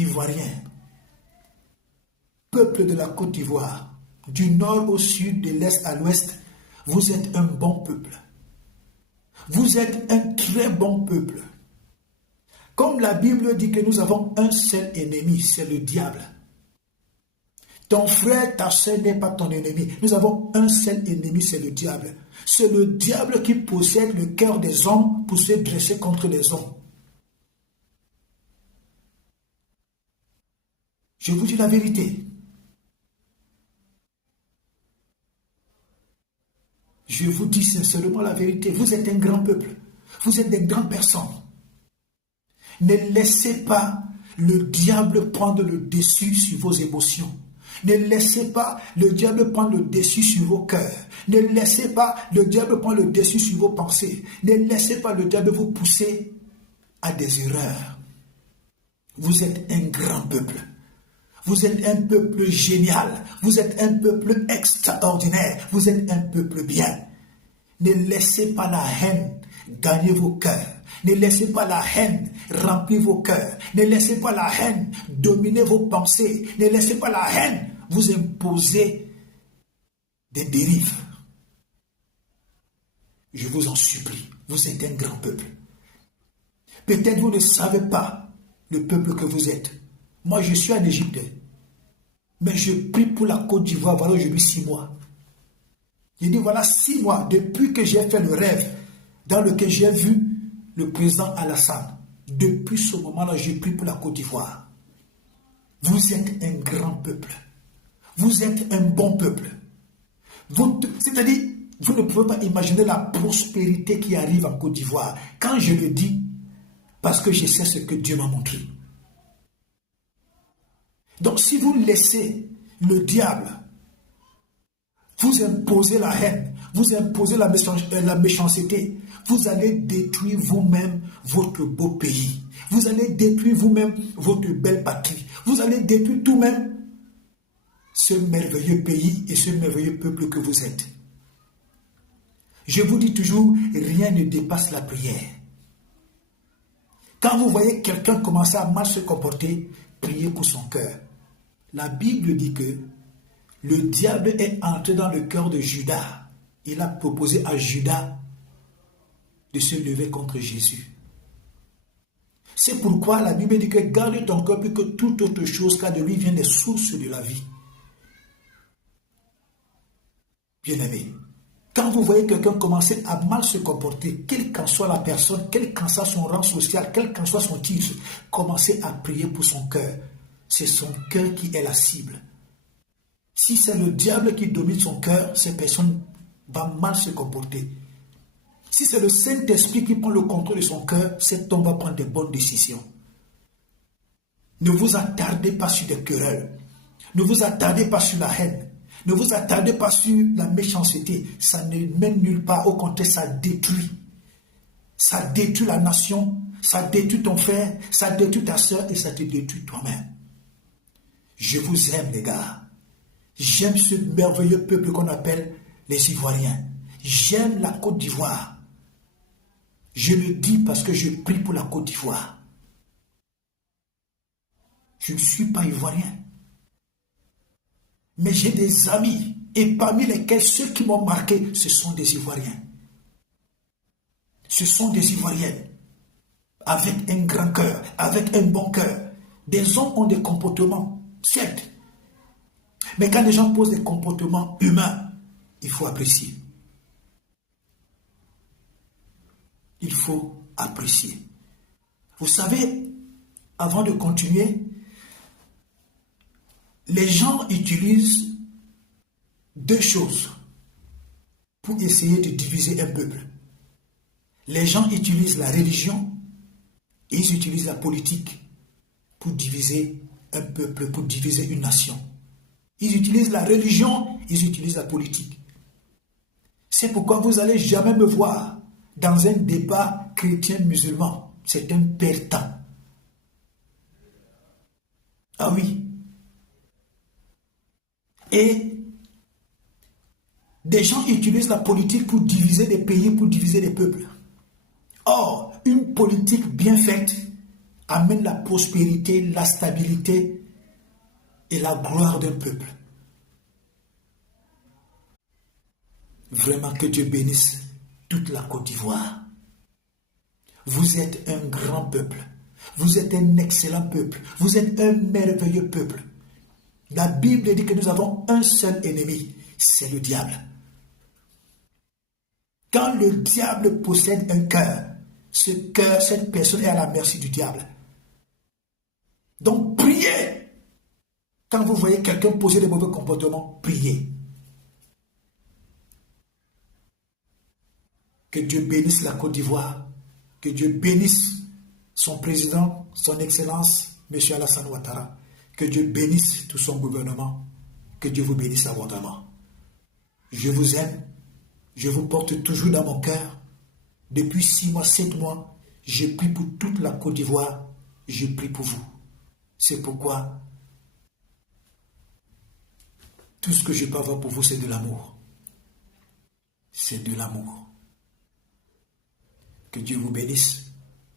Ivoiriens, peuple de la Côte d'Ivoire, du nord au sud, de l'est à l'ouest, vous êtes un bon peuple. Vous êtes un très bon peuple. Comme la Bible dit que nous avons un seul ennemi, c'est le diable. Ton frère, ta soeur n'est pas ton ennemi. Nous avons un seul ennemi, c'est le diable. C'est le diable qui possède le cœur des hommes pour se dresser contre les hommes. Je vous dis la vérité. Je vous dis sincèrement la vérité. Vous êtes un grand peuple. Vous êtes des grandes personnes. Ne laissez pas le diable prendre le dessus sur vos émotions. Ne laissez pas le diable prendre le dessus sur vos cœurs. Ne laissez pas le diable prendre le dessus sur vos pensées. Ne laissez pas le diable vous pousser à des erreurs. Vous êtes un grand peuple. Vous êtes un peuple génial. Vous êtes un peuple extraordinaire. Vous êtes un peuple bien. Ne laissez pas la haine gagner vos cœurs. Ne laissez pas la haine remplir vos cœurs. Ne laissez pas la haine dominer vos pensées. Ne laissez pas la haine vous imposer des dérives. Je vous en supplie, vous êtes un grand peuple. Peut-être vous ne savez pas le peuple que vous êtes. Moi, je suis un Égyptien. Mais je prie pour la Côte d'Ivoire, voilà aujourd'hui 6 mois. Je dis voilà 6 mois depuis que j'ai fait le rêve dans lequel j'ai vu le président Alassane. Depuis ce moment-là, je prie pour la Côte d'Ivoire. Vous êtes un grand peuple. Vous êtes un bon peuple. C'est-à-dire, vous ne pouvez pas imaginer la prospérité qui arrive en Côte d'Ivoire. Quand je le dis, parce que je sais ce que Dieu m'a montré. Donc si vous laissez le diable vous imposer la haine, vous imposer la méchanceté, vous allez détruire vous-même votre beau pays. Vous allez détruire vous-même votre belle patrie. Vous allez détruire tout même ce merveilleux pays et ce merveilleux peuple que vous êtes. Je vous dis toujours, rien ne dépasse la prière. Quand vous voyez quelqu'un commencer à mal se comporter, priez pour son cœur. La Bible dit que le diable est entré dans le cœur de Judas. Il a proposé à Judas de se lever contre Jésus. C'est pourquoi la Bible dit que garde ton cœur plus que toute autre chose, car de lui viennent les sources de la vie. Bien-aimé, quand vous voyez quelqu'un commencer à mal se comporter, quelle qu'en soit la personne, quel qu'en soit son rang social, quel qu'en soit son titre, commencez à prier pour son cœur. C'est son cœur qui est la cible. Si c'est le diable qui domine son cœur, cette personne va mal se comporter. Si c'est le Saint-Esprit qui prend le contrôle de son cœur, cet homme va prendre de bonnes décisions. Ne vous attardez pas sur des querelles. Ne vous attardez pas sur la haine. Ne vous attardez pas sur la méchanceté. Ça ne mène nulle part. Au contraire, ça détruit. Ça détruit la nation. Ça détruit ton frère. Ça détruit ta soeur et ça te détruit toi-même. Je vous aime, les gars. J'aime ce merveilleux peuple qu'on appelle les Ivoiriens. J'aime la Côte d'Ivoire. Je le dis parce que je prie pour la Côte d'Ivoire. Je ne suis pas ivoirien. Mais j'ai des amis, et parmi lesquels ceux qui m'ont marqué, ce sont des Ivoiriens. Ce sont des Ivoiriennes, avec un grand cœur, avec un bon cœur. Des hommes ont des comportements, certes. Mais quand les gens posent des comportements humains, il faut apprécier. Il faut apprécier. Vous savez, avant de continuer, les gens utilisent 2 choses pour essayer de diviser un peuple. Les gens utilisent la religion et ils utilisent la politique pour diviser un peuple, pour diviser une nation. Ils utilisent la religion, ils utilisent la politique. C'est pourquoi vous n'allez jamais me voir dans un débat chrétien-musulman. C'est un perdant. Ah oui. Et des gens utilisent la politique pour diviser des pays, pour diviser des peuples. Or, une politique bien faite amène la prospérité, la stabilité et la gloire d'un peuple. Vraiment que Dieu bénisse toute la Côte d'Ivoire. Vous êtes un grand peuple. Vous êtes un excellent peuple. Vous êtes un merveilleux peuple. La Bible dit que nous avons un seul ennemi, c'est le diable. Quand le diable possède un cœur, ce cœur, cette personne est à la merci du diable. Donc priez. Quand vous voyez quelqu'un poser des mauvais comportements, priez. Que Dieu bénisse la Côte d'Ivoire. Que Dieu bénisse son président, son excellence, M. Alassane Ouattara. Que Dieu bénisse tout son gouvernement. Que Dieu vous bénisse abondamment. Je vous aime. Je vous porte toujours dans mon cœur. Depuis 6 mois, 7 mois, je prie pour toute la Côte d'Ivoire. Je prie pour vous. C'est pourquoi tout ce que je peux avoir pour vous, c'est de l'amour. C'est de l'amour. Que Dieu vous bénisse.